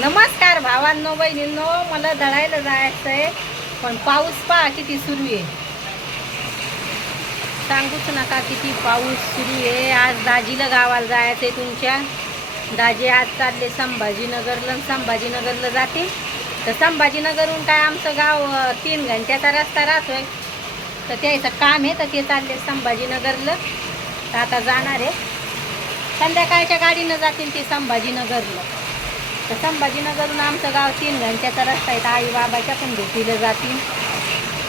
नमस्कार भावांनो बहिणींनो मला दळायला जायचं आहे पण पाऊस पहा किती सुरू आहे. सांगूच नका किती पाऊस सुरू आहे. आज दाजीला गावाला जायचं आहे तुमच्या. दाजी आज चालले संभाजीनगरला संभाजीनगरला जाते तर संभाजीनगरहून काय आमचं गाव तीन घंट्याचा रस्ता राहतोय. तर त्याचं काम आहे तर ते चालले संभाजीनगरला. तर आता जाणार आहे. संध्याकाळच्या गाडीनं जातील ते संभाजीनगरला. तर संभाजीनगरून आमचं गाव तीन घंट्याचा रस्ता आहे. तर आई बाबाच्या पण भेटीला जातील.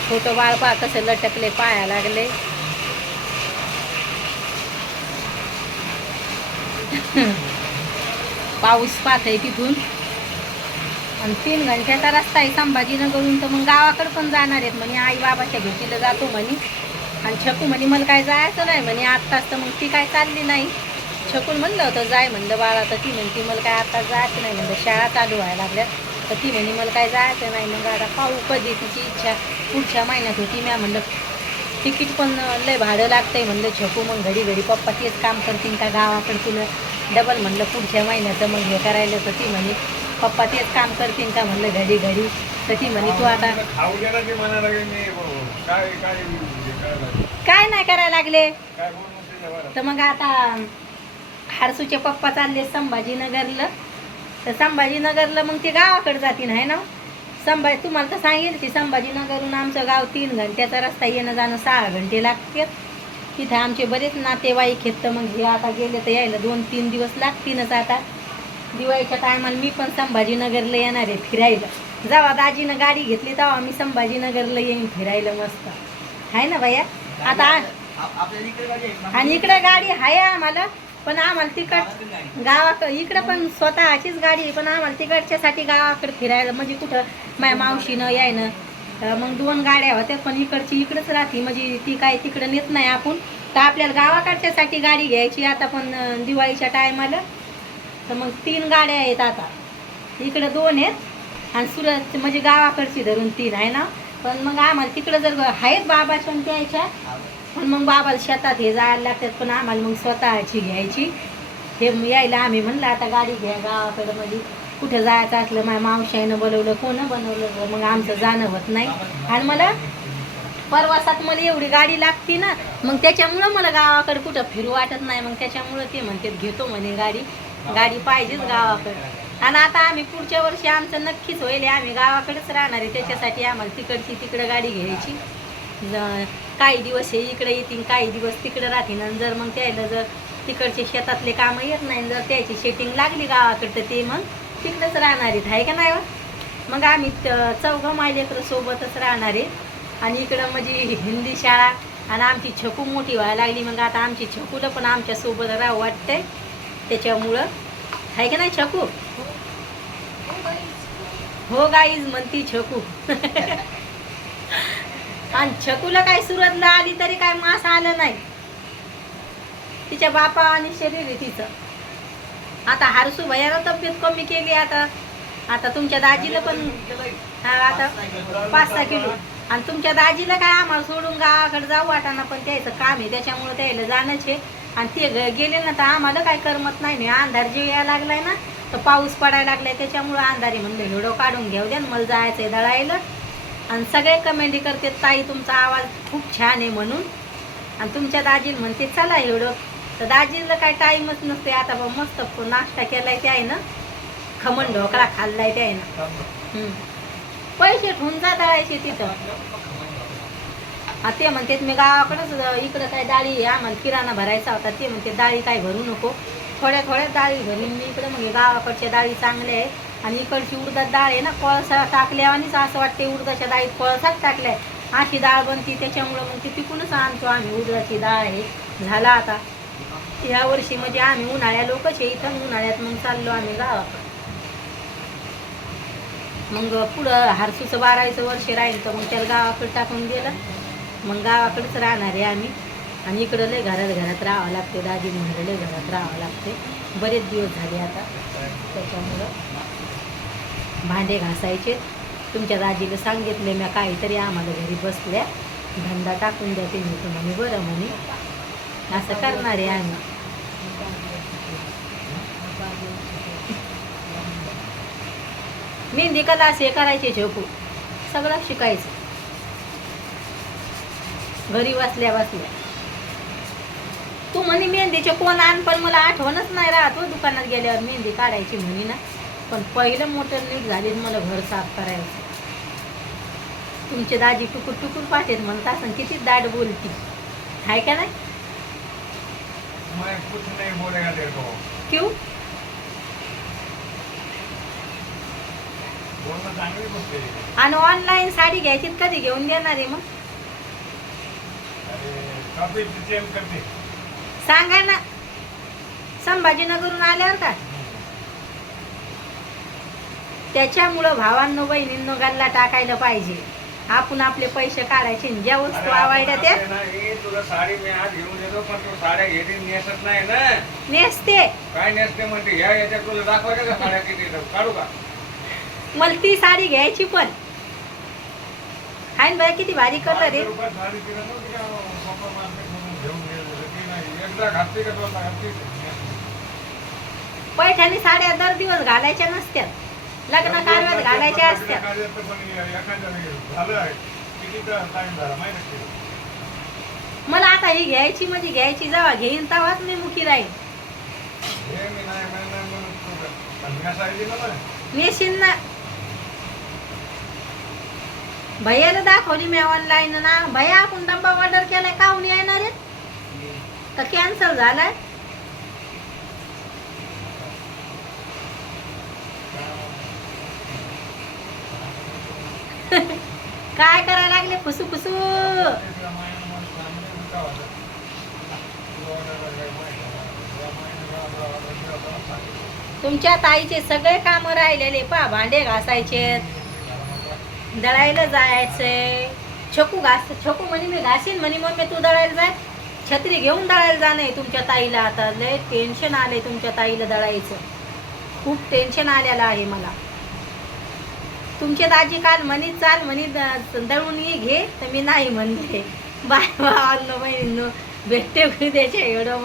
छोटं बाळ पा कसं लटकले पाया लागले पाऊस पाहत आहे तिथून. आणि तीन घंट्याचा रस्ता आहे संभाजीनगरून तर मग गावाकडे पण जाणार आहेत म्हणे. आई बाबाच्या भेटीला जातो म्हणे. आणि छकू म्हणे मला काय जायचं नाही म्हणे. आत्ताच तर मग ती काय चालली नाही. छकून म्हणलं होतं जाय म्हणलं बाळा. तर ती म्हणते मला काय आता जायचं नाही. म्हणलं शाळा चालू व्हायला लागल्या. तर ती म्हणे मला काय जायचं नाही. मग आता पाहू कधी तिची इच्छा पुढच्या महिन्यात होती. म्या म्हणलं तिकीट पण लय भाडं लागतंय. म्हणलं छकू मग घडी घडी पप्पा तेच काम करतील का गावाकडे तुला? डबल म्हणलं पुढच्या महिन्याचं मग हे करायला. तर ती म्हणे पप्पा तेच काम करतील का? म्हणलं घडी घडी. तर ती म्हणे तू आता काय हे लागेल? काय नाही करायला लागले. तर मग आता हारसूचे पप्पा चालले संभाजीनगरला. तर संभाजीनगरला मग ते गावाकडे जातील आहे ना? संभाजी तुम्हाला तर सांगेल की संभाजीनगरहून आमचं गाव तीन घंट्याचा रस्ता येणं जाणं सहा घंटे लागतात तिथे आमचे बरेच नातेवाईक आहेत तर मग हे आता गेले तर यायला दोन तीन दिवस लागतीलच आता. दिवाळीच्या टायमाला मी पण संभाजीनगरला येणार आहे फिरायला. जेव्हा दाजीनं गाडी घेतली तेव्हा मी संभाजीनगरला येईन फिरायला मस्त. आहे ना भैया? आता आणि इकडे गाडी आहे आम्हाला. पण आम्हाला तिकड गावाकडं इकडे पण स्वतःचीच गाडी आहे पण आम्हाला तिकडच्यासाठी गावाकडे फिरायला म्हणजे कुठं माझ्या मावशीनं यायनं मग दोन गाड्या होत्या पण इकडची इकडंच राहते म्हणजे ती काय तिकडं नेत नाही आपण. तर आपल्याला गावाकडच्यासाठी गाडी घ्यायची आता पण दिवाळीच्या टायमाला तर मग तीन गाड्या आहेत आता. इकडं दोन आहेत आणि सुरत म्हणजे गावाकडची धरून तीन आहे ना. पण मग आम्हाला तिकडं जर आहेत बाबाच्या आणि त्याच्या पण मग बाबाला शेतात हे जायला लागतात पण आम्हाला मग स्वतःची घ्यायची. हे यायला आम्ही म्हणलं आता गाडी घ्या गावाकडं म्हणजे. कुठं जायचं असलं माझ्या मावशाईनं बोलवलं कोणं बनवलं मग आमचं जाणं होत नाही. आणि मला परवासात मला एवढी गाडी लागती ना मग त्याच्यामुळं मला गावाकडे कुठं फिरू वाटत नाही. मग त्याच्यामुळं ते म्हणते घेतो म्हणे गाडी. गाडी पाहिजेच गावाकडे. आणि आता आम्ही पुढच्या वर्षी आमचं नक्कीच होईल. आम्ही गावाकडेच राहणार आहे. त्याच्यासाठी आम्हाला तिकडची तिकडं गाडी घ्यायची. काही दिवस हे इकडे येतील काही दिवस तिकडे राहतील. आणि जर मग त्याला जर तिकडचे शेतातले कामं येत नाही जर त्याची शेटिंग लागली गावाकडे तर ते मग तिकडेच राहणार आहेत. आहे का नाही हो? मग आम्ही चौघं माझ्याकडं सोबतच राहणार आहे. आणि इकडं म्हणजे हिंदी शाळा आणि आमची छकू मोठी व्हायला लागली. मग आता आमची छकूला पण आमच्यासोबत राहावं वाटतंय. त्याच्यामुळं. आहे का नाही छकू? हो गाईज म्हणती छकू. आणि छकूला काय सुरतला आली तरी काय मास आलं नाही. तिच्या बापा आणि शरीर आहे तिचं. आता हारसू भयाला तब्येत कमी केली आता. आता तुमच्या दाजीला पण आता पाच सहा किलो. आणि तुमच्या दाजीला काय आम्हाला सोडून गावाकडे जाऊ वाटाना पण त्याचं काम आहे त्याच्यामुळे त्याला जाणंच आहे. आणि ते गेले ना तर आम्हाला काय करमत नाही. मी अंधार जे यायला लागलाय ना तर पाऊस पडायला लागलाय त्याच्यामुळं अंधारी म्हणलं हिडो काढून घेऊ द्या मला जायचंय दळायला. आणि सगळे कमेंटी करते ताई तुमचा आवाज खूप छान आहे म्हणून. आणि तुमच्या दाजीला म्हणते चला एवढं. तर दाजीला काय टाईमच नसते आता बा मस्त नाश्ता केलाय ते आहे ना. खमण ढोकळा खाल्लाय ते आहे ना. हम्म. पैसे ठेवून जा दळायचे तिथं. हा ते म्हणते मी गावाकडंच इकडं काय डाळी आम्हाला किराणा भरायचा होता. ते म्हणते डाळी काय भरू नको. थोड्या थोड्या डाळी भरीन मी इकडे म्हणजे गावाकडच्या डाळी चांगल्या आहे आणि इकडची उडदात डाळ आहे ना कोळसा टाकल्यावानीच असं वाटते उडदाच्या डाळीत कोळसाच टाकलाय. अशी डाळ बनती त्याच्यामुळं मग ती तिकूनच आणतो आम्ही उडदाची डाळ आहे. झाला आता. या वर्षी म्हणजे आम्ही उन्हाळ्या लोकच आहे इथं उन्हाळ्यात मग चाललो आम्ही गावाकडे. मग पुढं हारसूचं बारावीचं वर्ष राहील तर मग त्याला गावाकडे टाकून गेलं मग गावाकडेच राहणार आहे आम्ही. आणि इकडं लय घरात घरात राहावं लागते दाजी म्हणलं लय घरात राहावं लागते बरेच दिवस झाले आता. त्याच्यामुळं भांडे घासायचे. तुमच्या दाजीला सांगितले मी काहीतरी आम्हाला घरी बसल्या धंदा टाकून द्या तिने मी म्हणे बरं म्हणे असं करणार आहे आम्ही. मेहंदी कला असे करायचे झोपू. सगळं शिकायचं. घरी बसल्या बसल्या. तू म्हणे मेहंदीचे कोण आण पण मला आठवणच नाही राहत हो दुकानात गेल्यावर मेहंदी काढायची म्हणे ना. पण पहिलं मोटर नीट झाली मला घर साफ करायचं. तुमचे दाजी टुकूर टुकूर पाठेत म्हणत असं किती दाट बोलती. हाय का नाही? क्यों? आहे. आणि ऑनलाईन साडी घ्यायची कधी? घेऊन देणार आहे मग? सांगा ना. संभाजीनगरहून आल्यावर का? त्याच्यामुळं भावांनो बहिणींनो गल्ला टाकायला पाहिजे. आपण आपले पैसे काढायचे ज्या वस्तू आवडल्या त्या अरे नाही तुला साडी मी आज घेऊन देतो पण तू साड्या घेते नेसत नाही ना. नेसते. काय नेसते म्हणते ह्या याच्यात तुला दाखवायचं का साड्या किती आहेत? काढू का? मला ती साडी घ्यायची पण. हाय बाई किती भारी कलर आहे. घातली? पैठणी साड्या दर दिवस घालायच्या नसत्यात. लग्न कार्यात आहे. का? मला आता ही घ्यायची म्हणजे घ्यायची जेव्हा घेईन तेव्हाच मी मुकी राहील नेशीन ना. भैयाला दाखवली मी ऑनलाईन ना. भैया आपण डब्बा ऑर्डर केलाय काहून येणार आहे तर कॅन्सल झालाय. काय करायला लागले? फुसू फुसू तुमच्या ताईचे सगळे काम राहिलेले पा भांडे घासायचे दळायला जायचंय छकू घास छकू म्हणे मी घासीन म्हणे मम्मी तू दळायला जाय छत्री घेऊन दळायला जा नाही तुमच्या ताईला. आता लय टेन्शन आले तुमच्या ताईला दळायचं. खूप टेन्शन आलेलं आहे मला. तुमचे दाजी काल म्हणे चाल म्हणे द- दळून ये घे. तर मी नाही म्हणते. बाय बाय बहिणींनो भेटते त्याच्या एवढं